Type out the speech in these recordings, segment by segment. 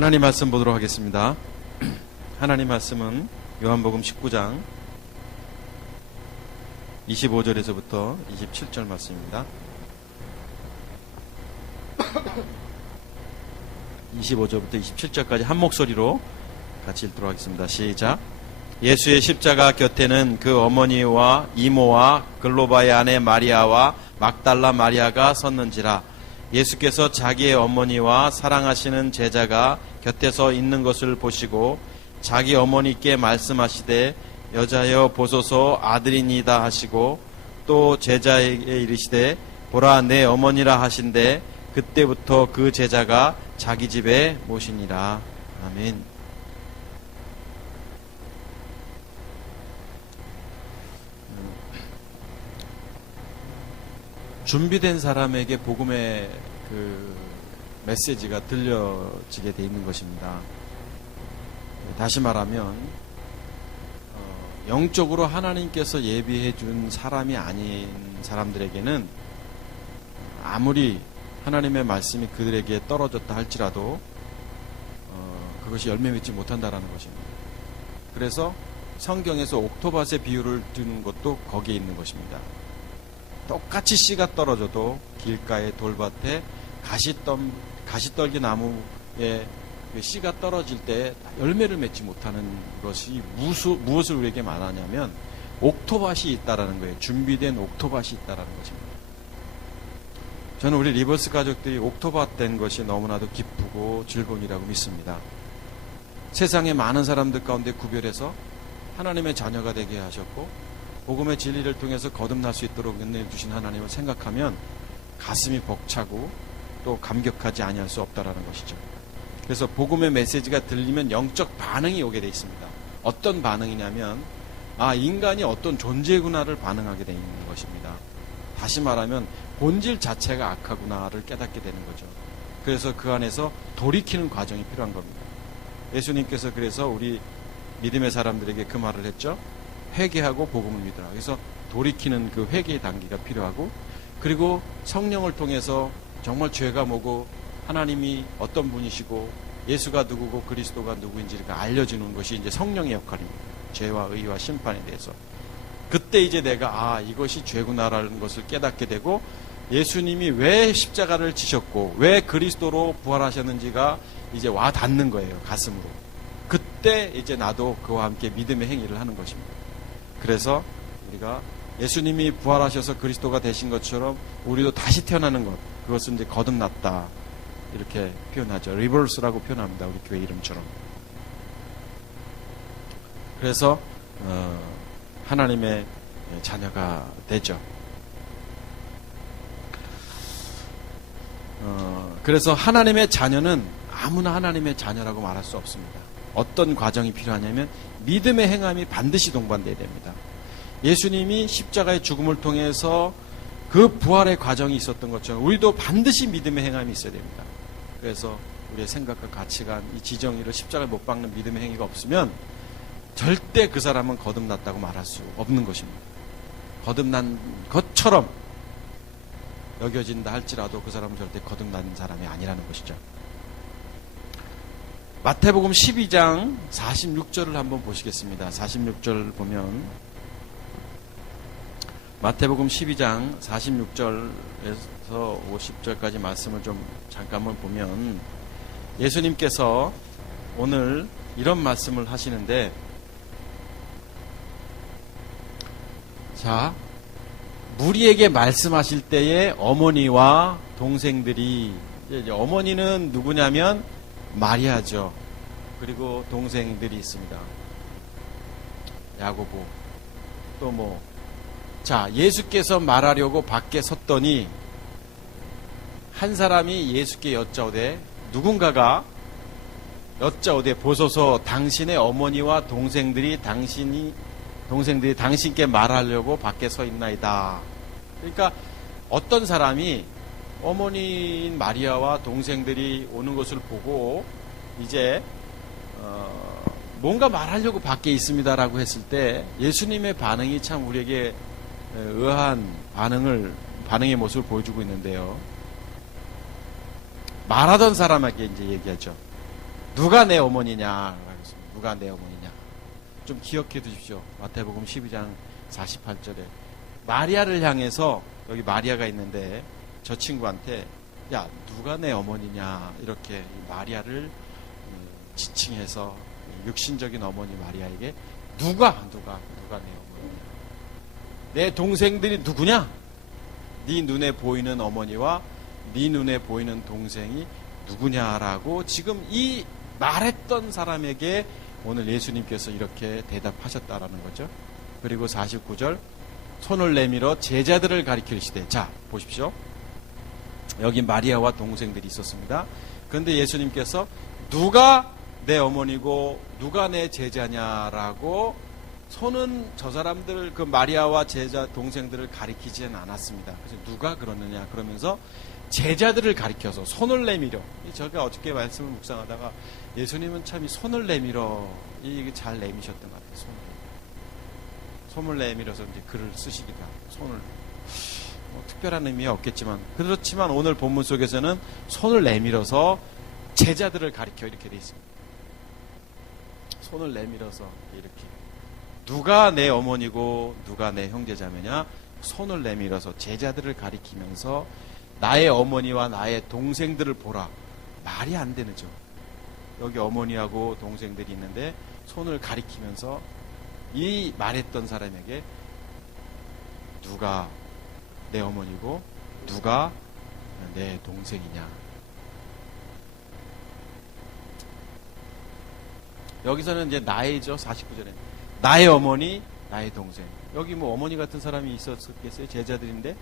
하나님 말씀 보도록 하겠습니다. 하나님 말씀은 요한복음 19장 25절에서부터 27절 말씀입니다. 25절부터 27절까지 한 목소리로 같이 읽도록 하겠습니다. 시작. 예수의 십자가 곁에는 그 어머니와 이모와 글로바의 아내 마리아와 막달라 마리아가 섰는지라. 예수께서 자기의 어머니와 사랑하시는 제자가 곁에서 있는 것을 보시고 자기 어머니께 말씀하시되 여자여 보소서 아들이니다 하시고 또 제자에게 이르시되 보라 내 어머니라 하신대 그때부터 그 제자가 자기 집에 모시니라. 아멘. 준비된 사람에게 복음의 그 메시지가 들려지게 돼 있는 것입니다. 다시 말하면 영적으로 하나님께서 예비해 준 사람이 아닌 사람들에게는 아무리 하나님의 말씀이 그들에게 떨어졌다 할지라도 그것이 열매 맺지 못한다라는 것입니다. 그래서 성경에서 옥토밭의 비유를 두는 것도 거기에 있는 것입니다. 똑같이 씨가 떨어져도 길가의 돌밭에 가시떨기 나무에 씨가 떨어질 때 열매를 맺지 못하는 것이 무엇을 우리에게 말하냐면 옥토밭이 있다라는 거예요. 준비된 옥토밭이 있다라는 것입니다. 저는 우리 리버스 가족들이 옥토밭 된 것이 너무나도 기쁘고 즐거운이라고 믿습니다. 세상의 많은 사람들 가운데 구별해서 하나님의 자녀가 되게 하셨고 복음의 진리를 통해서 거듭날 수 있도록 은혜 주신 하나님을 생각하면 가슴이 벅차고 또 감격하지 아니할 수 없다라는 것이죠. 그래서 복음의 메시지가 들리면 영적 반응이 오게 돼 있습니다. 어떤 반응이냐면 인간이 어떤 존재구나를 반응하게 돼 있는 것입니다. 다시 말하면 본질 자체가 악하구나를 깨닫게 되는 거죠. 그래서 그 안에서 돌이키는 과정이 필요한 겁니다. 예수님께서 그래서 우리 믿음의 사람들에게 그 말을 했죠. 회개하고 복음을 믿으라. 그래서 돌이키는 그 회개의 단계가 필요하고 그리고 성령을 통해서 정말 죄가 뭐고 하나님이 어떤 분이시고 예수가 누구고 그리스도가 누구인지를 알려주는 것이 이제 성령의 역할입니다. 죄와 의와 심판에 대해서. 그때 이제 내가 이것이 죄구나라는 것을 깨닫게 되고 예수님이 왜 십자가를 지셨고 왜 그리스도로 부활하셨는지가 이제 와 닿는 거예요. 가슴으로. 그때 이제 나도 그와 함께 믿음의 행위를 하는 것입니다. 그래서 우리가 예수님이 부활하셔서 그리스도가 되신 것처럼 우리도 다시 태어나는 것, 그것은 이제 거듭났다 이렇게 표현하죠. 리버스라고 표현합니다. 우리 교회 이름처럼. 그래서 하나님의 자녀가 되죠. 그래서 하나님의 자녀는 아무나 하나님의 자녀라고 말할 수 없습니다. 어떤 과정이 필요하냐면 믿음의 행함이 반드시 동반되어야 됩니다. 예수님이 십자가의 죽음을 통해서 그 부활의 과정이 있었던 것처럼 우리도 반드시 믿음의 행함이 있어야 됩니다. 그래서 우리의 생각과 가치관, 이 지정의를 십자가에 못 박는 믿음의 행위가 없으면 절대 그 사람은 거듭났다고 말할 수 없는 것입니다. 거듭난 것처럼 여겨진다 할지라도 그 사람은 절대 거듭난 사람이 아니라는 것이죠. 마태복음 12장 46절을 한번 보시겠습니다. 46절 보면 마태복음 12장 46절에서 50절까지 말씀을 좀 잠깐만 보면 예수님께서 오늘 이런 말씀을 하시는데 자, 무리에게 말씀하실 때에 어머니와 동생들이 이제 어머니는 누구냐면 마리아죠. 그리고 동생들이 있습니다. 야고보. 또 예수께서 말하려고 밖에 섰더니 한 사람이 예수께 여짜오되 누군가가 여짜오되 보소서 당신의 어머니와 동생들이 당신께 말하려고 밖에 서 있나이다. 그러니까 어떤 사람이 어머니인 마리아와 동생들이 오는 것을 보고 이제 뭔가 말하려고 밖에 있습니다라고 했을 때 예수님의 반응이 참 우리에게 의아한 반응의 모습을 보여주고 있는데요. 말하던 사람에게 이제 얘기하죠. 누가 내 어머니냐? 누가 내 어머니냐? 좀 기억해 두십시오. 마태복음 12장 48절에 마리아를 향해서, 여기 마리아가 있는데 저 친구한테 야, 누가 내 어머니냐? 이렇게 마리아를 지칭해서 육신적인 어머니 마리아에게 누가 내 어머니냐? 내 동생들이 누구냐? 네 눈에 보이는 어머니와 네 눈에 보이는 동생이 누구냐라고 지금 이 말했던 사람에게 오늘 예수님께서 이렇게 대답하셨다라는 거죠. 그리고 49절, 손을 내밀어 제자들을 가리키시되, 자 보십시오. 여기 마리아와 동생들이 있었습니다. 그런데 예수님께서 누가 내 어머니고 누가 내 제자냐라고 손은 저 사람들, 그 마리아와 제자 동생들을 가리키지는 않았습니다. 그래서 누가 그러느냐 그러면서 제자들을 가리켜서 손을 내밀어. 제가 어저께 말씀을 묵상하다가 예수님은 참 이 손을 내밀어 이게 잘 내미셨던 것 같아요. 손을 내밀어서 이제 글을 쓰시기도 하고, 손을 특별한 의미가 없겠지만, 그렇지만 오늘 본문 속에서는 손을 내밀어서 제자들을 가리켜 이렇게 돼 있습니다. 손을 내밀어서 이렇게 누가 내 어머니고 누가 내 형제자매냐, 손을 내밀어서 제자들을 가리키면서 나의 어머니와 나의 동생들을 보라. 말이 안 되죠. 여기 어머니하고 동생들이 있는데 손을 가리키면서 이 말했던 사람에게 누가 내 어머니고 누가 내 동생이냐. 여기서는 이제 나이죠. 49절에 나의 어머니, 나의 동생. 여기 뭐 어머니 같은 사람이 있었겠어요? 제자들인데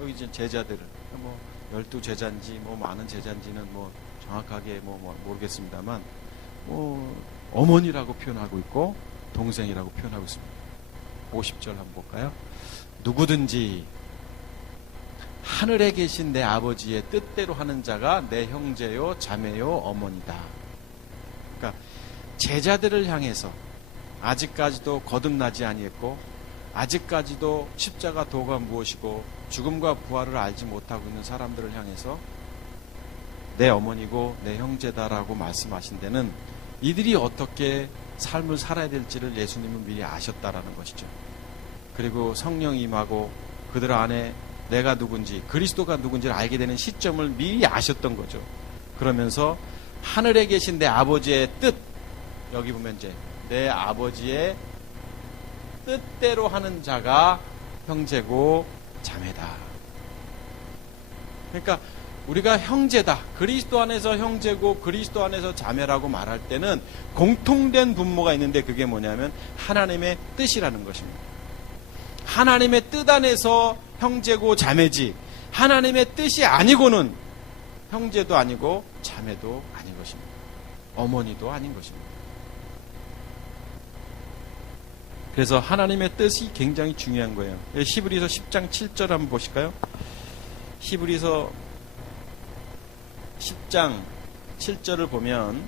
여기 이제 제자들을 뭐 12제자인지 뭐 많은 제자인지는 뭐 정확하게 뭐 모르겠습니다만 뭐 어머니라고 표현하고 있고 동생이라고 표현하고 있습니다. 50절 한번 볼까요? 누구든지 하늘에 계신 내 아버지의 뜻대로 하는 자가 내 형제요 자매요 어머니다. 그러니까 제자들을 향해서 아직까지도 거듭나지 아니했고 아직까지도 십자가 도가 무엇이고 죽음과 부활을 알지 못하고 있는 사람들을 향해서 내 어머니고 내 형제다라고 말씀하신 데는 이들이 어떻게 삶을 살아야 될지를 예수님은 미리 아셨다라는 것이죠. 그리고 성령이 임하고 그들 안에 내가 누군지 그리스도가 누군지를 알게 되는 시점을 미리 아셨던 거죠. 그러면서 하늘에 계신 내 아버지의 뜻, 여기 보면 이제 내 아버지의 뜻대로 하는 자가 형제고 자매다. 그러니까 우리가 형제다, 그리스도 안에서 형제고 그리스도 안에서 자매라고 말할 때는 공통된 분모가 있는데 그게 뭐냐면 하나님의 뜻이라는 것입니다. 하나님의 뜻 안에서 형제고 자매지 하나님의 뜻이 아니고는 형제도 아니고 자매도 아닌 것입니다. 어머니도 아닌 것입니다. 그래서 하나님의 뜻이 굉장히 중요한 거예요. 히브리서 10장 7절 한번 보실까요? 히브리서 10장 7절을 보면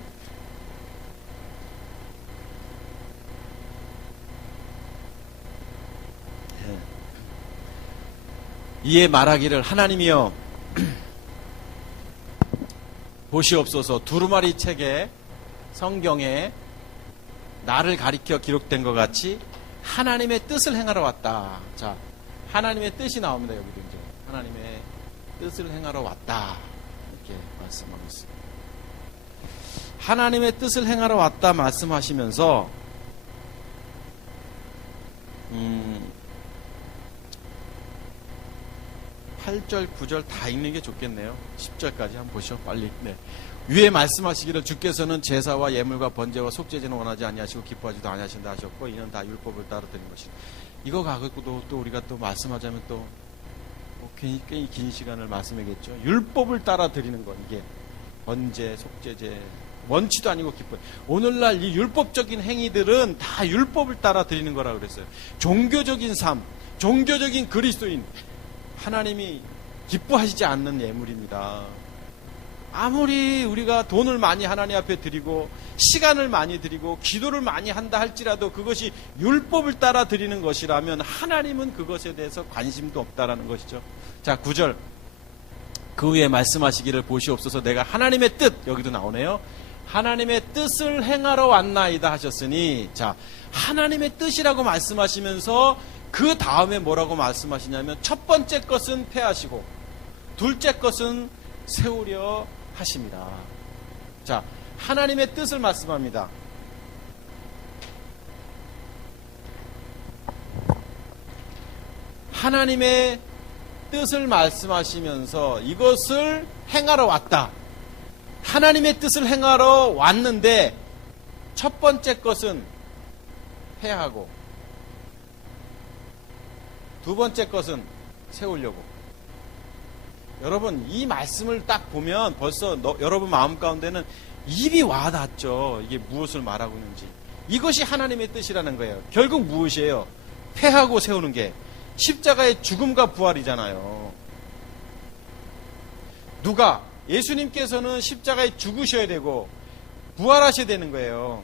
이에 말하기를 하나님이여 보시옵소서. 두루마리 책에 성경에 나를 가리켜 기록된 것 같이 하나님의 뜻을 행하러 왔다. 자, 하나님의 뜻이 나옵니다. 여기도 이제 하나님의 뜻을 행하러 왔다. 이렇게 말씀하고 있습니다. 하나님의 뜻을 행하러 왔다 말씀하시면서 8절, 9절 다 읽는 게 좋겠네요. 10절까지 한번 보시죠. 빨리. 네. 위에 말씀하시기를 주께서는 제사와 예물과 번제와 속죄제는 원하지 아니하시고 기뻐하지도 아니하신다 하셨고 이는 다 율법을 따라 드린 것이다. 이거 가지고도 또 우리가 또 말씀하자면 또 굉장히 긴 시간을 말씀하겠죠. 율법을 따라 드리는 것, 이게 번제, 속죄제, 원치도 아니고 기뻐. 오늘날 이 율법적인 행위들은 다 율법을 따라 드리는 거라고 그랬어요. 종교적인 삶, 종교적인 그리스도인, 하나님이 기뻐하시지 않는 예물입니다. 아무리 우리가 돈을 많이 하나님 앞에 드리고 시간을 많이 드리고 기도를 많이 한다 할지라도 그것이 율법을 따라 드리는 것이라면 하나님은 그것에 대해서 관심도 없다라는 것이죠. 자, 9절. 그 후에 말씀하시기를 보시옵소서. 내가 하나님의 뜻, 여기도 나오네요. 하나님의 뜻을 행하러 왔나이다 하셨으니, 자, 하나님의 뜻이라고 말씀하시면서 그 다음에 뭐라고 말씀하시냐면, 첫 번째 것은 폐하시고 둘째 것은 세우려 하십니다. 자, 하나님의 뜻을 말씀합니다. 하나님의 뜻을 말씀하시면서 이것을 행하러 왔다. 하나님의 뜻을 행하러 왔는데 첫 번째 것은 폐하고 두 번째 것은 세우려고. 여러분, 이 말씀을 딱 보면 벌써 여러분 마음 가운데는 입이 와닿죠. 이게 무엇을 말하고 있는지. 이것이 하나님의 뜻이라는 거예요. 결국 무엇이에요? 폐하고 세우는 게 십자가의 죽음과 부활이잖아요. 누가? 예수님께서는 십자가에 죽으셔야 되고 부활하셔야 되는 거예요.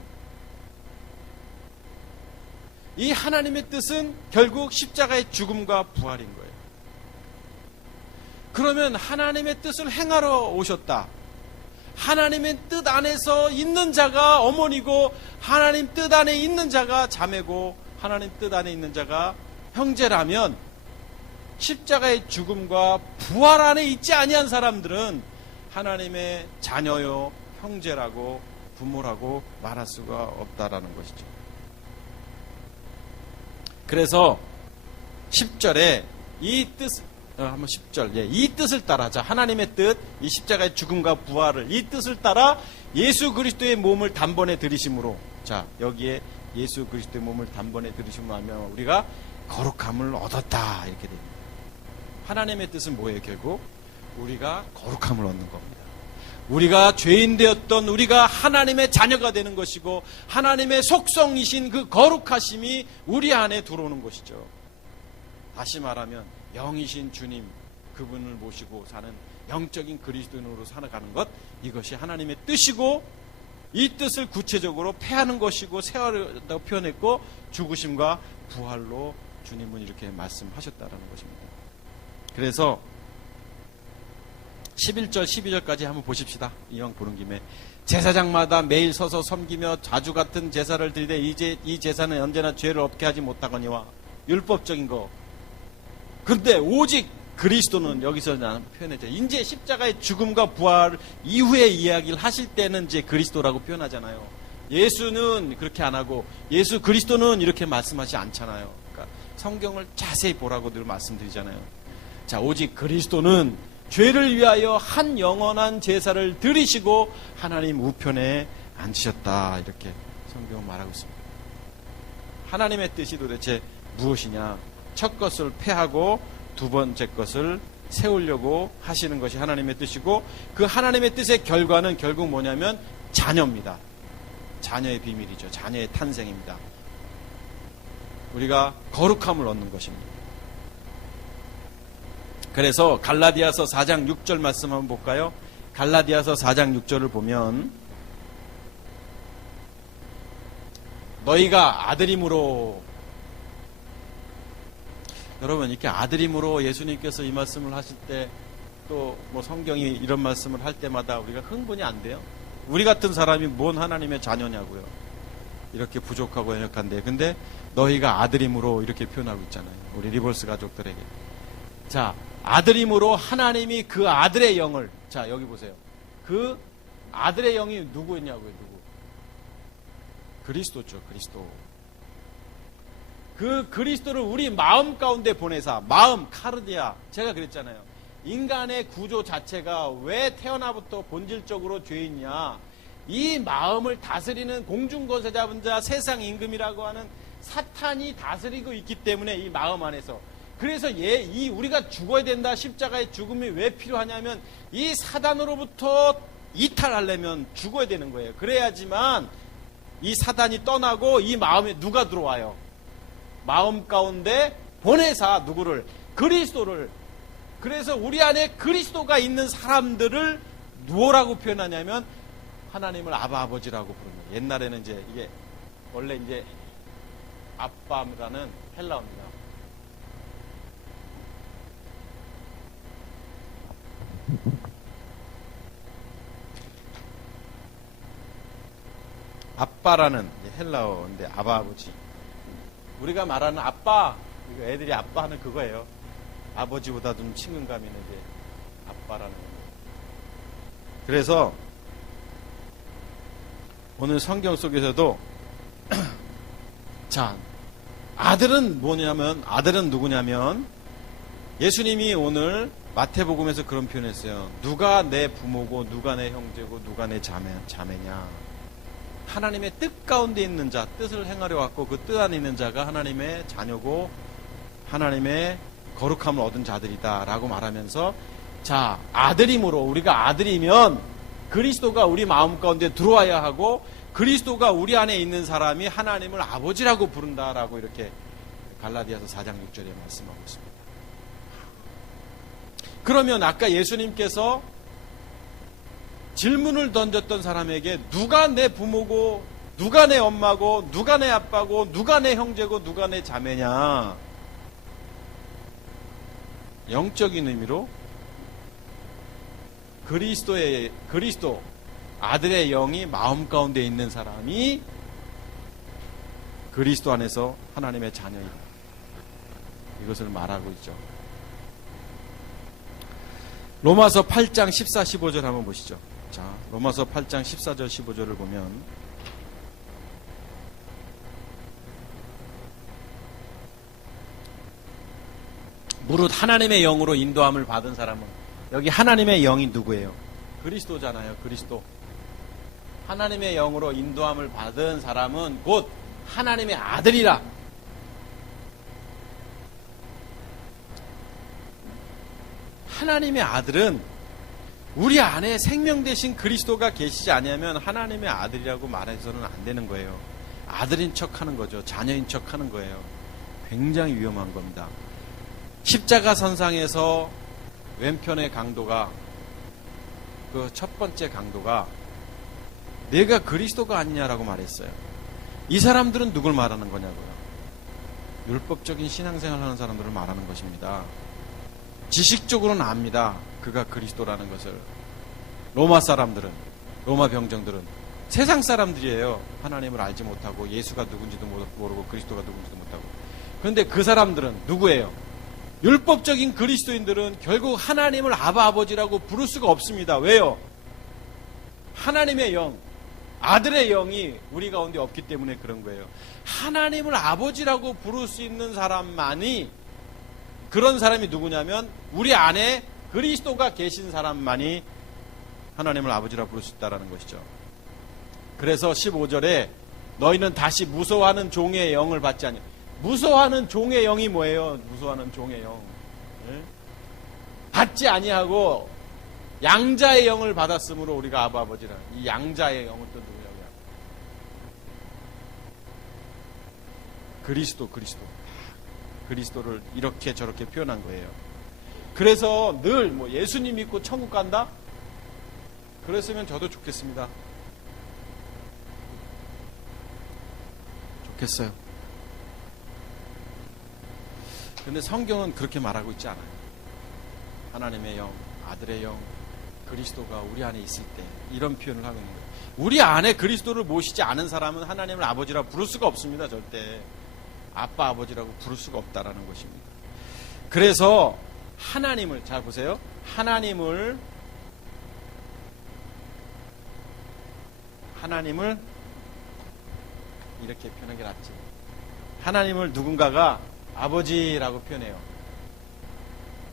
이 하나님의 뜻은 결국 십자가의 죽음과 부활인 거예요. 그러면 하나님의 뜻을 행하러 오셨다. 하나님의 뜻 안에서 있는 자가 어머니고, 하나님 뜻 안에 있는 자가 자매고, 하나님 뜻 안에 있는 자가 형제라면, 십자가의 죽음과 부활 안에 있지 아니한 사람들은 하나님의 자녀요, 형제라고, 부모라고 말할 수가 없다라는 것이죠. 그래서 10절에 이 뜻, 한번 10절, 이 뜻을 따라, 자, 하나님의 뜻, 이 십자가의 죽음과 부활을, 이 뜻을 따라 예수 그리스도의 몸을 단번에 들이심으로, 자, 여기에 예수 그리스도의 몸을 단번에 들이심으로 하면 우리가 거룩함을 얻었다, 이렇게 됩니다. 하나님의 뜻은 뭐예요? 결국 우리가 거룩함을 얻는 겁니다. 우리가 죄인 되었던 우리가 하나님의 자녀가 되는 것이고, 하나님의 속성이신 그 거룩하심이 우리 안에 들어오는 것이죠. 다시 말하면 영이신 주님, 그분을 모시고 사는 영적인 그리스도인으로 살아가는 것, 이것이 하나님의 뜻이고, 이 뜻을 구체적으로 폐하는 것이고, 세워라고 표현했고, 죽으심과 부활로 주님은 이렇게 말씀하셨다라는 것입니다. 그래서 11절 12절까지 한번 보십시다. 이왕 보는 김에. 제사장마다 매일 서서 섬기며 자주 같은 제사를 드리되 이 제사는 언제나 죄를 없게 하지 못하거니와, 율법적인 거. 그런데 오직 그리스도는, 여기서 나는 표현했죠. 이제 십자가의 죽음과 부활 이후의 이야기를 하실 때는 이제 그리스도라고 표현하잖아요. 예수는 그렇게 안 하고 예수 그리스도는 이렇게 말씀하지 않잖아요. 그러니까 성경을 자세히 보라고 늘 말씀드리잖아요. 자, 오직 그리스도는 죄를 위하여 한 영원한 제사를 드리시고 하나님 우편에 앉으셨다, 이렇게 성경은 말하고 있습니다. 하나님의 뜻이 도대체 무엇이냐? 첫 것을 폐하고 두 번째 것을 세우려고 하시는 것이 하나님의 뜻이고, 그 하나님의 뜻의 결과는 결국 뭐냐면 자녀입니다. 자녀의 비밀이죠. 자녀의 탄생입니다. 우리가 거룩함을 얻는 것입니다. 그래서 갈라디아서 4장 6절 말씀 한번 볼까요? 갈라디아서 4장 6절을 보면, 너희가 아들임으로, 여러분, 이렇게 아들임으로 예수님께서 이 말씀을 하실 때, 또 뭐 성경이 이런 말씀을 할 때마다 우리가 흥분이 안 돼요? 우리 같은 사람이 뭔 하나님의 자녀냐고요. 이렇게 부족하고 연약한데. 근데 너희가 아들임으로 이렇게 표현하고 있잖아요. 우리 리볼스 가족들에게. 자, 아들임으로 하나님이 그 아들의 영을, 자, 여기 보세요. 그 아들의 영이 누구였냐고요, 누구? 그리스도죠, 그리스도. 그 그리스도를 우리 마음 가운데 보내사, 마음, 카르디아, 제가 그랬잖아요. 인간의 구조 자체가 왜 태어나부터 본질적으로 죄인이냐? 이 마음을 다스리는 공중권세 잡은 자, 세상 임금이라고 하는 사탄이 다스리고 있기 때문에 이 마음 안에서. 그래서 우리가 죽어야 된다, 십자가의 죽음이 왜 필요하냐면 이 사단으로부터 이탈하려면 죽어야 되는 거예요. 그래야지만 이 사단이 떠나고 이 마음에 누가 들어와요? 마음 가운데 보내사 누구를? 그리스도를. 그래서 우리 안에 그리스도가 있는 사람들을 뭐라고 표현하냐면 하나님을 아바 아버지라고 부릅니다. 옛날에는 이제 이게 원래 이제 아빠라는 헬라어입니다. 아빠라는 헬라어인데 아바 아버지. 우리가 말하는 아빠, 애들이 아빠 하는 그거예요. 아버지보다 좀 친근감 있는 게 아빠라는 거예요. 그래서 오늘 성경 속에서도 자, 아들은 뭐냐면, 아들은 누구냐면 예수님이 오늘 마태복음에서 그런 표현했어요. 누가 내 부모고 누가 내 형제고 누가 내 자매냐. 하나님의 뜻 가운데 있는 자, 뜻을 행하려 왔고 그 뜻 안에 있는 자가 하나님의 자녀고 하나님의 거룩함을 얻은 자들이다 라고 말하면서, 자, 아들이므로, 우리가 아들이면 그리스도가 우리 마음 가운데 들어와야 하고 그리스도가 우리 안에 있는 사람이 하나님을 아버지라고 부른다라고 이렇게 갈라디아서 4장 6절에 말씀하고 있습니다. 그러면 아까 예수님께서 질문을 던졌던 사람에게 누가 내 부모고 누가 내 엄마고 누가 내 아빠고 누가 내 형제고 누가 내 자매냐, 영적인 의미로 그리스도 아들의 영이 마음 가운데 있는 사람이 그리스도 안에서 하나님의 자녀이다, 이것을 말하고 있죠. 로마서 8장 14, 15절 한번 보시죠. 자, 로마서 8장 14절 15절을 보면 무릇 하나님의 영으로 인도함을 받은 사람은, 여기 하나님의 영이 누구예요? 그리스도잖아요. 그리스도. 하나님의 영으로 인도함을 받은 사람은 곧 하나님의 아들이라. 하나님의 아들은 우리 안에 생명 되신 그리스도가 계시지 아니하면 하나님의 아들이라고 말해서는 안 되는 거예요. 아들인 척 하는 거죠. 자녀인 척 하는 거예요. 굉장히 위험한 겁니다. 십자가 선상에서 왼편의 강도가, 그 첫 번째 강도가 내가 그리스도가 아니냐라고 말했어요. 이 사람들은 누굴 말하는 거냐고요? 율법적인 신앙생활 하는 사람들을 말하는 것입니다. 지식적으로는 압니다. 그가 그리스도라는 것을. 로마 사람들은, 로마 병정들은 세상 사람들이에요. 하나님을 알지 못하고 예수가 누군지도 모르고 그리스도가 누군지도 못하고. 그런데 그 사람들은 누구예요? 율법적인 그리스도인들은 결국 하나님을 아바 아버지라고 부를 수가 없습니다. 왜요? 하나님의 영, 아들의 영이 우리 가운데 없기 때문에 그런 거예요. 하나님을 아버지라고 부를 수 있는 사람만이, 그런 사람이 누구냐면 우리 안에 그리스도가 계신 사람만이 하나님을 아버지라고 부를 수 있다는 것이죠. 그래서 15절에 너희는 다시 무서워하는 종의 영을 받지 않냐. 무서워하는 종의 영이 뭐예요? 무서워하는 종의 영. 받지 아니하고 양자의 영을 받았으므로 우리가 아바 아버지라. 이 양자의 영은 또 누구냐고요? 그리스도를 이렇게 저렇게 표현한 거예요. 그래서 늘 뭐 예수님 믿고 천국 간다? 그랬으면 저도 좋겠습니다. 좋겠어요. 근데 성경은 그렇게 말하고 있지 않아요. 하나님의 영, 아들의 영, 그리스도가 우리 안에 있을 때 이런 표현을 하고 있는 거예요. 우리 안에 그리스도를 모시지 않은 사람은 하나님을 아버지라고 부를 수가 없습니다. 절대. 아빠 아버지라고 부를 수가 없다라는 것입니다. 그래서 하나님을, 잘 보세요. 하나님을 이렇게 표현하는 게 낫지. 하나님을 누군가가 아버지라고 표현해요.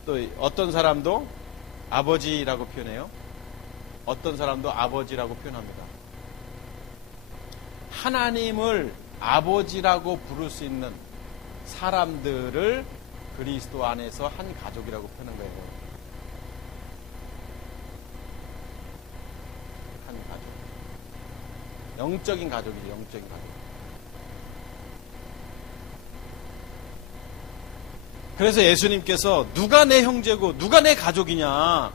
또 어떤 사람도 아버지라고 표현해요. 어떤 사람도 아버지라고 표현합니다. 하나님을 아버지라고 부를 수 있는 사람들을 그리스도 안에서 한 가족이라고 표현한 거예요. 한 가족. 영적인 가족이죠. 영적인 가족. 그래서 예수님께서 누가 내 형제고 누가 내 가족이냐,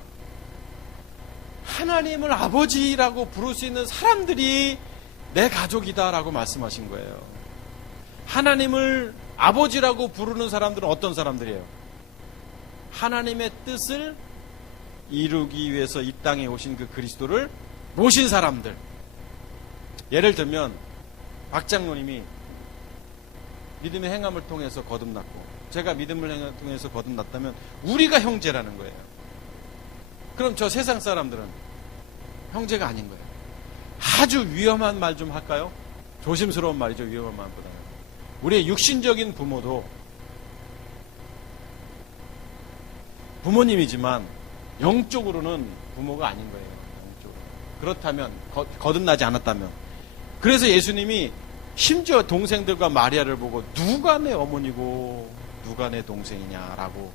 하나님을 아버지라고 부를 수 있는 사람들이 내 가족이다라고 말씀하신 거예요. 하나님을 아버지라고 부르는 사람들은 어떤 사람들이에요? 하나님의 뜻을 이루기 위해서 이 땅에 오신 그 그리스도를 모신 사람들. 예를 들면 박장로님이 믿음의 행함을 통해서 거듭났고 제가 믿음을 행함을 통해서 거듭났다면 우리가 형제라는 거예요. 그럼 저 세상 사람들은 형제가 아닌 거예요. 아주 위험한 말 좀 할까요? 조심스러운 말이죠. 위험한 말보다는. 우리의 육신적인 부모도 부모님이지만 영적으로는 부모가 아닌 거예요. 영적으로. 그렇다면 거듭나지 않았다면. 그래서 예수님이 심지어 동생들과 마리아를 보고 누가 내 어머니고 누가 내 동생이냐라고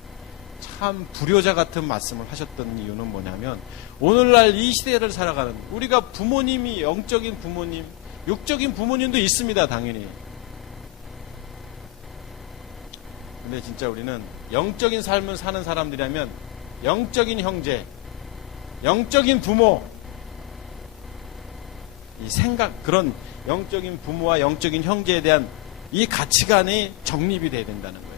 참 불효자 같은 말씀을 하셨던 이유는 뭐냐면 오늘날 이 시대를 살아가는 우리가 부모님이 영적인 부모님, 육적인 부모님도 있습니다. 당연히. 근데 진짜 우리는 영적인 삶을 사는 사람들이라면 영적인 형제, 영적인 부모, 이 생각, 그런 영적인 부모와 영적인 형제에 대한 이 가치관이 정립이 돼야 된다는 거예요.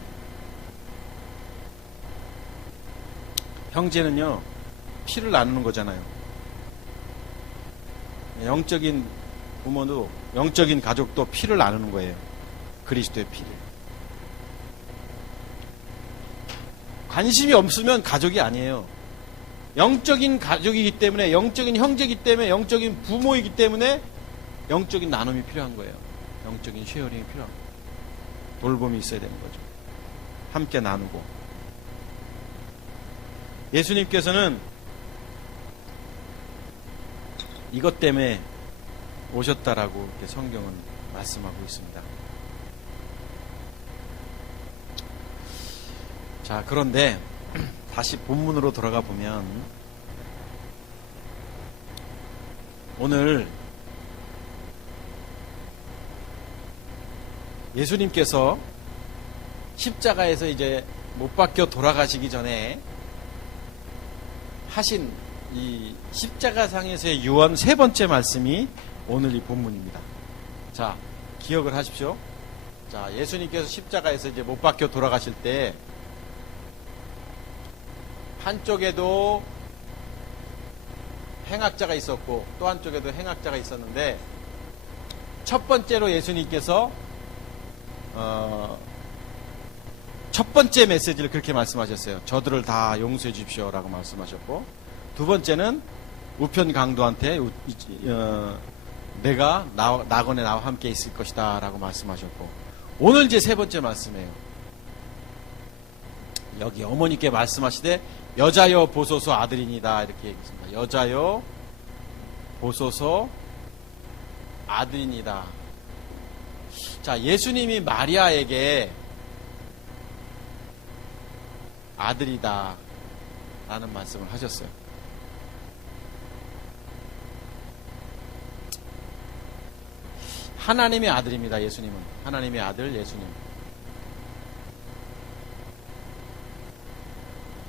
형제는요, 피를 나누는 거잖아요. 영적인 부모도, 영적인 가족도 피를 나누는 거예요. 그리스도의 피를. 관심이 없으면 가족이 아니에요. 영적인 가족이기 때문에, 영적인 형제이기 때문에, 영적인 부모이기 때문에 영적인 나눔이 필요한 거예요. 영적인 쉐어링이 필요한 거예요. 돌봄이 있어야 되는 거죠. 함께 나누고. 예수님께서는 이것 때문에 오셨다라고 이렇게 성경은 말씀하고 있습니다. 자, 그런데 다시 본문으로 돌아가 보면 오늘 예수님께서 십자가에서 이제 못 박혀 돌아가시기 전에 하신 이 십자가상에서의 유언 세 번째 말씀이 오늘 이 본문입니다. 자, 기억을 하십시오. 자, 예수님께서 십자가에서 이제 못 박혀 돌아가실 때 한쪽에도 행악자가 있었고 또 한쪽에도 행악자가 있었는데 첫 번째로 예수님께서 첫 번째 메시지를 그렇게 말씀하셨어요. 저들을 다 용서해 주십시오라고 말씀하셨고, 두 번째는 우편 강도한테 내가 나건에 나와 함께 있을 것이다 라고 말씀하셨고, 오늘 이제 세 번째 말씀이에요. 여기 어머니께 말씀하시되 여자여 보소서 아들이니다 이렇게 얘기했습니다. 여자여 보소서 아들이니다. 자, 예수님이 마리아에게 아들이다 라는 말씀을 하셨어요. 하나님의 아들입니다. 예수님은 하나님의 아들 예수님.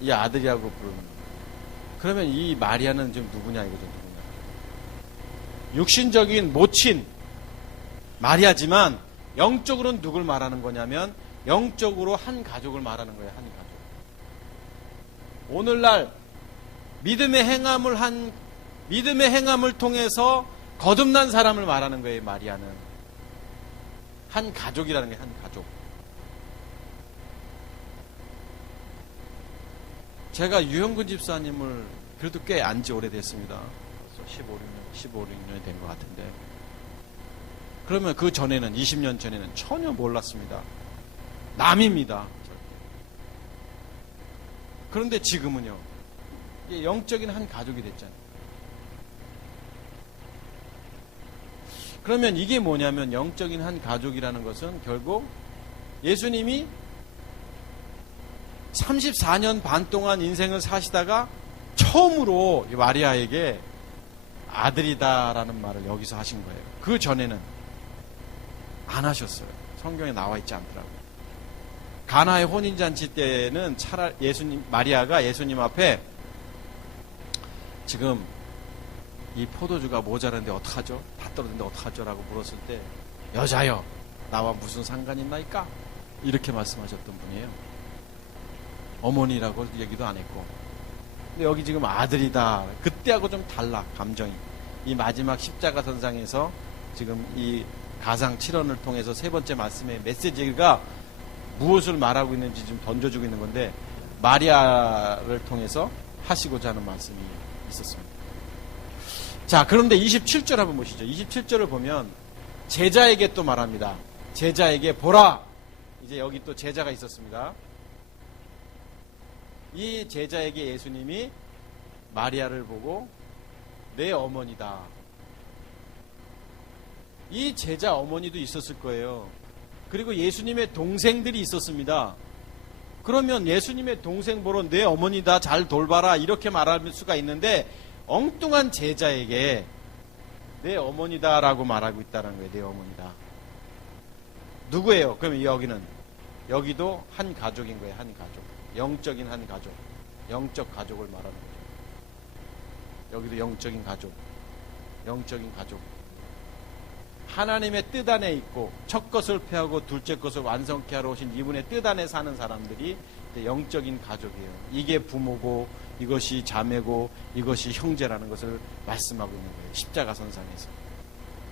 이 아들이라고 부르는 거예요. 그러면 이 마리아는 지금 누구냐 이거죠. 누구냐. 육신적인 모친 마리아지만 영적으로는 누굴 말하는 거냐면 영적으로 한 가족을 말하는 거예요. 한 가족. 오늘날 믿음의 행함을 통해서 거듭난 사람을 말하는 거예요. 마리아는 한 가족이라는 게 한 가족. 제가 유형근 집사님을 그래도 꽤 안지 오래됐습니다. 15, 16년이 된 것 같은데. 그러면 그 전에는 20년 전에는 전혀 몰랐습니다. 남입니다. 그런데 지금은요. 영적인 한 가족이 됐잖아요. 그러면 이게 뭐냐면 영적인 한 가족이라는 것은 결국 예수님이 34년 반 동안 인생을 사시다가 처음으로 마리아에게 아들이다라는 말을 여기서 하신 거예요. 그 전에는 안 하셨어요. 성경에 나와 있지 않더라고요. 가나의 혼인잔치 때는 차라리 마리아가 예수님 앞에 지금 이 포도주가 모자란데 어떡하죠? 다 떨어졌는데 어떡하죠? 라고 물었을 때 여자여 나와 무슨 상관이 있나이까? 이렇게 말씀하셨던 분이에요. 어머니라고 얘기도 안 했고. 근데 여기 지금 아들이다. 그때하고 좀 달라 감정이. 이 마지막 십자가 선상에서 지금 이 가상 7원을 통해서 세 번째 말씀의 메시지가 무엇을 말하고 있는지 좀 던져주고 있는 건데, 마리아를 통해서 하시고자 하는 말씀이 있었습니다. 자, 그런데 27절 한번 보시죠. 27절을 보면 제자에게 또 말합니다. 제자에게 보라. 이제 여기 또 제자가 있었습니다. 이 제자에게 예수님이 마리아를 보고 내 어머니다. 이 제자 어머니도 있었을 거예요. 그리고 예수님의 동생들이 있었습니다. 그러면 예수님의 동생 보러 내 어머니다, 잘 돌봐라, 이렇게 말할 수가 있는데, 엉뚱한 제자에게 내 어머니다라고 말하고 있다는 거예요. 내 어머니다. 누구예요? 그러면 여기도 한 가족인 거예요. 한 가족. 영적인 한 가족. 영적 가족을 말하는 거예요. 여기도 영적인 가족. 영적인 가족. 하나님의 뜻 안에 있고 첫 것을 폐하고 둘째 것을 완성케 하러 오신 이분의 뜻 안에 사는 사람들이 영적인 가족이에요. 이게 부모고 이것이 자매고 이것이 형제라는 것을 말씀하고 있는 거예요. 십자가 선상에서.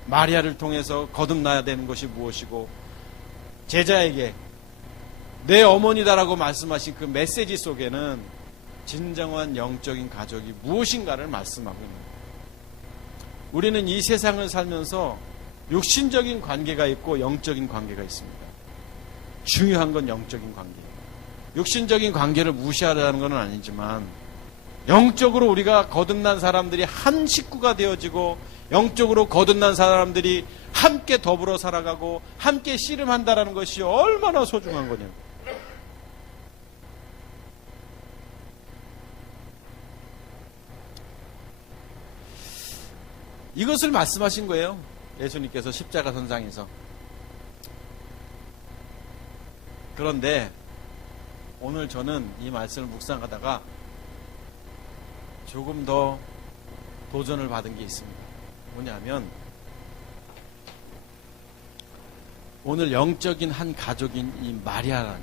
마리아를 통해서 거듭나야 되는 것이 무엇이고, 제자에게 내 어머니다라고 말씀하신 그 메시지 속에는 진정한 영적인 가족이 무엇인가를 말씀하고 있는 거예요. 우리는 이 세상을 살면서 육신적인 관계가 있고 영적인 관계가 있습니다. 중요한 건 영적인 관계예요. 육신적인 관계를 무시하라는 건 아니지만, 영적으로 우리가 거듭난 사람들이 한 식구가 되어지고, 영적으로 거듭난 사람들이 함께 더불어 살아가고 함께 씨름한다라는 것이 얼마나 소중한 거냐고. 이것을 말씀하신 거예요. 예수님께서 십자가 선상에서. 그런데 오늘 저는 이 말씀을 묵상하다가 조금 더 도전을 받은 게 있습니다. 뭐냐면, 오늘 영적인 한 가족인 이 마리아라는,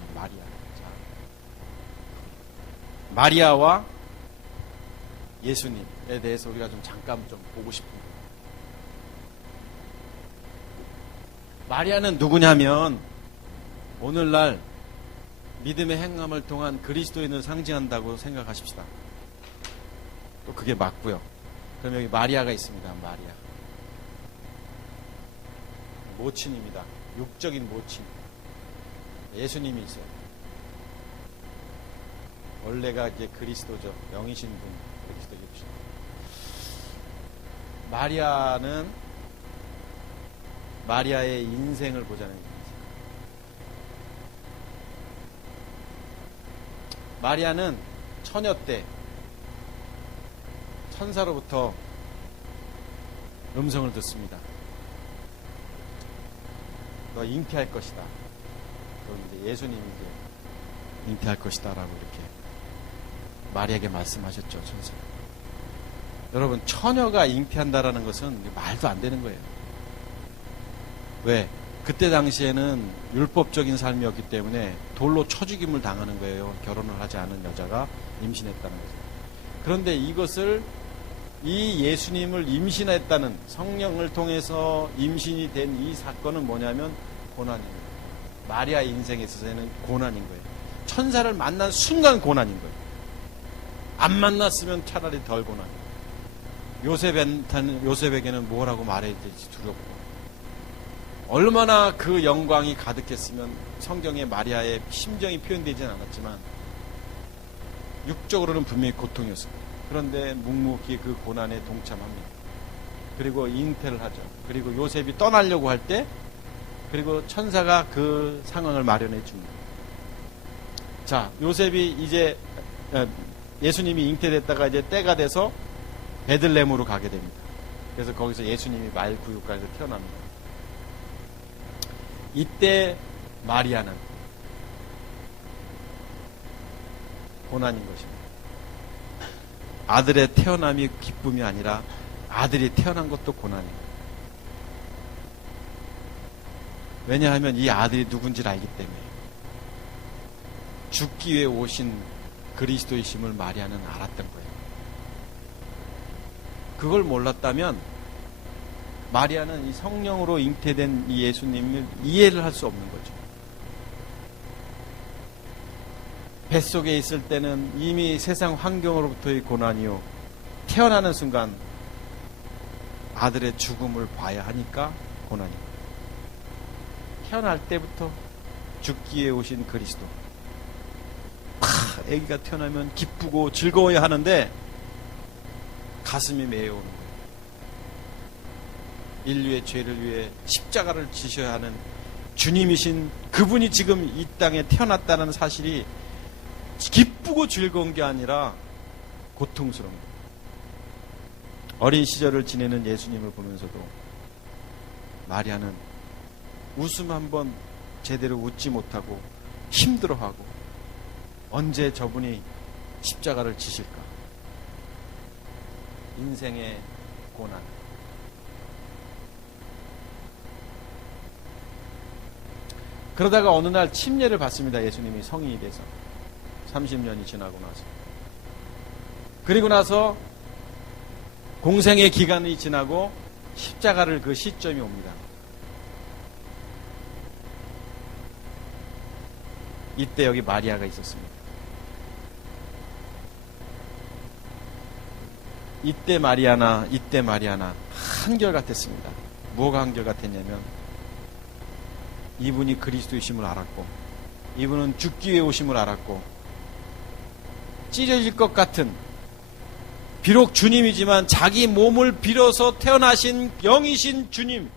마리아와 예수님에 대해서 우리가 좀 잠깐 좀 보고 싶습니다. 마리아는 누구냐면, 오늘날 믿음의 행함을 통한 그리스도인을 상징한다고 생각하십시다. 또 그게 맞고요. 그럼 여기 마리아가 있습니다. 마리아. 모친입니다. 육적인 모친. 예수님이 있어요. 원래가 이제 그리스도죠. 영이신 분, 그리스도 예수님. 마리아는 마리아의 인생을 보자는 거예요. 마리아는 처녀 때 천사로부터 음성을 듣습니다. 너 잉태할 것이다. 또 이제 예수님이 이제 잉태할 것이다라고 이렇게 마리아에게 말씀하셨죠, 천사가. 여러분, 처녀가 잉태한다라는 것은 말도 안 되는 거예요. 왜? 그때 당시에는 율법적인 삶이었기 때문에 돌로 쳐 죽임을 당하는 거예요. 결혼을 하지 않은 여자가 임신했다는 거죠. 그런데 이것을, 이 예수님을 임신했다는, 성령을 통해서 임신이 된 이 사건은 뭐냐면 고난입니다. 마리아의 인생에 있어서는 고난인 거예요. 천사를 만난 순간 고난인 거예요. 안 만났으면 차라리 덜 고난이에요. 요셉에게는 뭐라고 말해야 될지 두렵고, 얼마나 그 영광이 가득했으면 성경에 마리아의 심정이 표현되지는 않았지만 육적으로는 분명히 고통이었습니다. 그런데 묵묵히 그 고난에 동참합니다. 그리고 잉태를 하죠. 그리고 요셉이 떠나려고 할 때, 그리고 천사가 그 상황을 마련해 줍니다. 자, 요셉이 이제 예수님이 잉태됐다가 이제 때가 돼서 베들레헴으로 가게 됩니다. 그래서 거기서 예수님이 말 구육간에서 태어납니다. 이때 마리아는 고난인 것입니다. 아들의 태어남이 기쁨이 아니라 아들이 태어난 것도 고난이에요. 왜냐하면 이 아들이 누군지를 알기 때문에. 죽기 위해 오신 그리스도이심을 마리아는 알았던 거예요. 그걸 몰랐다면 마리아는 이 성령으로 잉태된 이 예수님을 이해를 할 수 없는 거죠. 뱃속에 있을 때는 이미 세상 환경으로부터의 고난이요, 태어나는 순간 아들의 죽음을 봐야 하니까 고난이고, 태어날 때부터 죽기 위해 오신 그리스도, 아기가 태어나면 기쁘고 즐거워야 하는데 가슴이 메어오는 거예요. 인류의 죄를 위해 십자가를 지셔야 하는 주님이신 그분이 지금 이 땅에 태어났다는 사실이 기쁘고 즐거운 게 아니라 고통스러운 거예요. 어린 시절을 지내는 예수님을 보면서도 마리아는 웃음 한번 제대로 웃지 못하고 힘들어하고, 언제 저분이 십자가를 지실까? 인생의 고난. 그러다가 어느 날 침례를 받습니다. 예수님이 성인이 돼서 30년이 지나고 나서. 그리고 나서 공생의 기간이 지나고 십자가를 그 시점이 옵니다. 이때 여기 마리아가 있었습니다. 이때 마리아나 한결같았습니다. 뭐가 한결같았냐면 이분이 그리스도이심을 알았고, 이분은 죽기 위해 오심을 알았고, 찢어질 것 같은, 비록 주님이지만 자기 몸을 빌어서 태어나신 영이신 주님,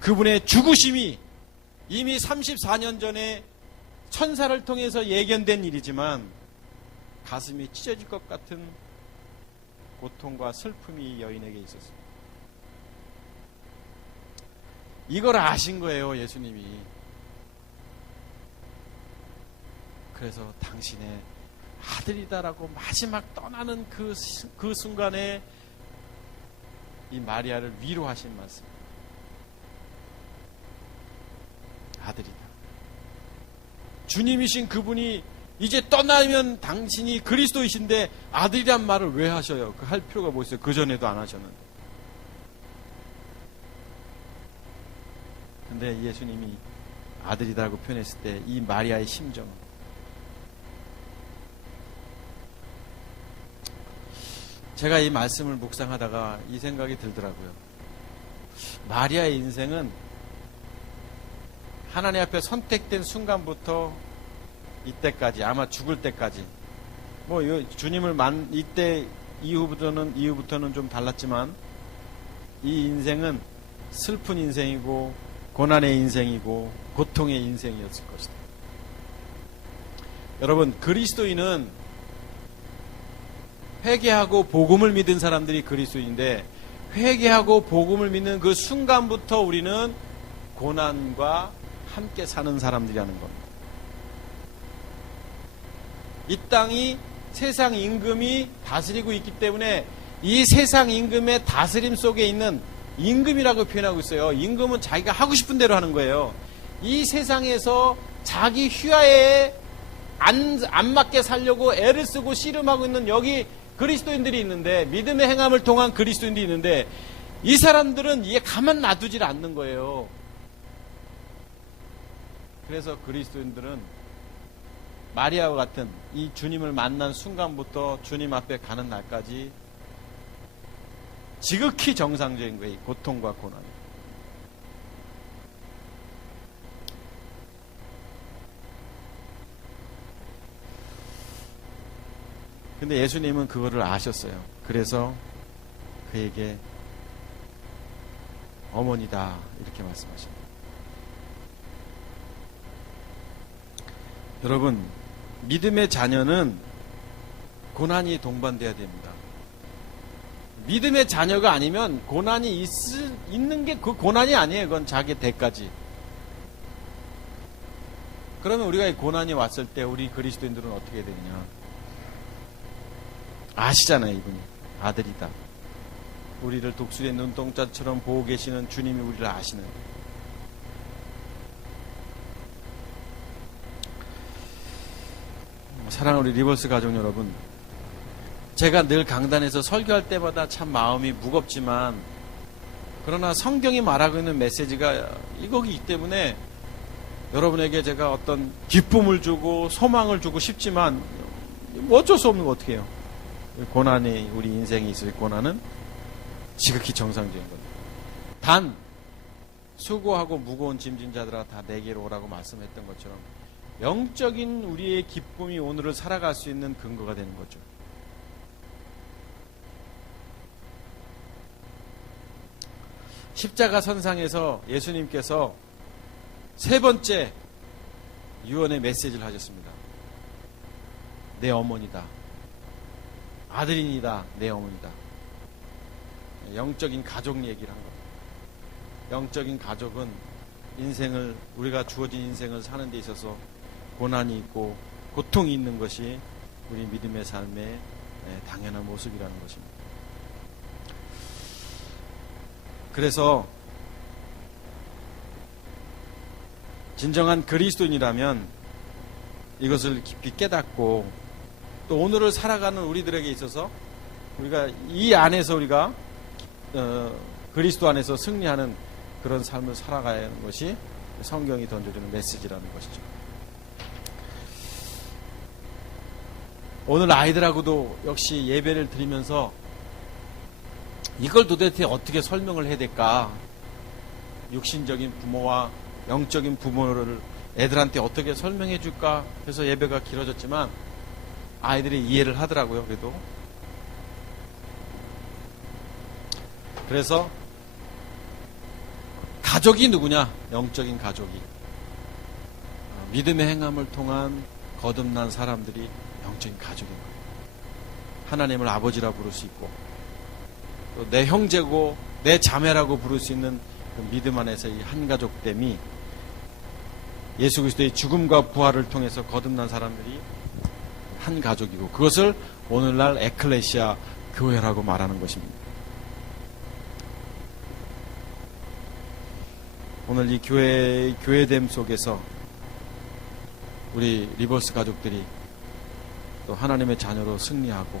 그분의 죽으심이 이미 34년 전에 천사를 통해서 예견된 일이지만 가슴이 찢어질 것 같은 고통과 슬픔이 이 여인에게 있었습니다. 이걸 아신 거예요, 예수님이. 그래서 당신의 아들이다라고 마지막 떠나는 그 순간에 이 마리아를 위로하신 말씀. 아들이다. 주님이신 그분이 이제 떠나면 당신이 그리스도이신데 아들이란 말을 왜 하셔요? 할 필요가 뭐 있어요? 그전에도 안 하셨는데. 근데 예수님이 아들이다라고 표현했을 때 이 마리아의 심정, 제가 이 말씀을 묵상하다가 이 생각이 들더라고요. 마리아의 인생은 하나님 앞에 선택된 순간부터 이때까지, 아마 죽을 때까지, 뭐 주님을 이때 이후부터는 좀 달랐지만 이 인생은 슬픈 인생이고 고난의 인생이고 고통의 인생이었을 것이다. 여러분, 그리스도인은 회개하고 복음을 믿은 사람들이 그리스도인인데, 회개하고 복음을 믿는 그 순간부터 우리는 고난과 함께 사는 사람들이라는 겁니다. 이 땅이 세상 임금이 다스리고 있기 때문에 이 세상 임금의 다스림 속에 있는, 임금이라고 표현하고 있어요. 임금은 자기가 하고 싶은 대로 하는 거예요. 이 세상에서 자기 휘하에 안 맞게 살려고 애를 쓰고 씨름하고 있는 여기 그리스도인들이 있는데, 믿음의 행함을 통한 그리스도인들이 있는데, 이 사람들은 이게 가만 놔두질 않는 거예요. 그래서 그리스도인들은 마리아와 같은 이 주님을 만난 순간부터 주님 앞에 가는 날까지 지극히 정상적인 거예요. 고통과 고난. 근데 예수님은 그거를 아셨어요. 그래서 그에게 어머니다 이렇게 말씀하십니다. 여러분, 믿음의 자녀는 고난이 동반돼야 됩니다. 믿음의 자녀가 아니면 고난이 있는 게 그 고난이 아니에요. 그건 자기 대가지. 그러면 우리가 이 고난이 왔을 때 우리 그리스도인들은 어떻게 되느냐? 아시잖아요, 이분이. 아들이다. 우리를 독수리의 눈동자처럼 보고 계시는 주님이 우리를 아시는. 사랑하는 우리 리버스 가족 여러분, 제가 늘 강단에서 설교할 때마다 참 마음이 무겁지만 그러나 성경이 말하고 있는 메시지가 이거기 때문에 여러분에게 제가 어떤 기쁨을 주고 소망을 주고 싶지만 뭐 어쩔 수 없는 거 어떻게 해요? 고난이 우리 인생에 있을 고난은 지극히 정상적인 겁니다. 단 수고하고 무거운 짐진 자들아 다 내게로 오라고 말씀했던 것처럼 영적인 우리의 기쁨이 오늘을 살아갈 수 있는 근거가 되는 거죠. 십자가 선상에서 예수님께서 세 번째 유언의 메시지를 하셨습니다. 내 어머니다. 아들이니다. 내 어머니다. 영적인 가족 얘기를 한 겁니다. 영적인 가족은 인생을, 우리가 주어진 인생을 사는 데 있어서 고난이 있고 고통이 있는 것이 우리 믿음의 삶의 당연한 모습이라는 것입니다. 그래서 진정한 그리스도인이라면 이것을 깊이 깨닫고 또 오늘을 살아가는 우리들에게 있어서 우리가 이 안에서 우리가 그리스도 안에서 승리하는 그런 삶을 살아가야 하는 것이 성경이 던져주는 메시지라는 것이죠. 오늘 아이들하고도 역시 예배를 드리면서 이걸 도대체 어떻게 설명을 해야 될까? 육신적인 부모와 영적인 부모를 애들한테 어떻게 설명해 줄까? 해서 예배가 길어졌지만 아이들이 이해를 하더라고요. 그래도 그래서 가족이 누구냐? 영적인 가족이 믿음의 행함을 통한 거듭난 사람들이 영적인 가족인 거예요. 하나님을 아버지라 부를 수 있고 또 내 형제고 내 자매라고 부를 수 있는 그 믿음 안에서 이 한 가족됨이 예수 그리스도의 죽음과 부활을 통해서 거듭난 사람들이 한 가족이고 그것을 오늘날 에클레시아 교회라고 말하는 것입니다. 오늘 이 교회됨 속에서 우리 리버스 가족들이 또 하나님의 자녀로 승리하고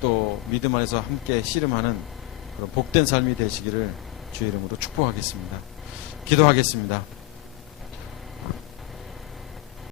또 믿음 안에서 함께 씨름하는 그런 복된 삶이 되시기를 주의 이름으로 축복하겠습니다. 기도하겠습니다.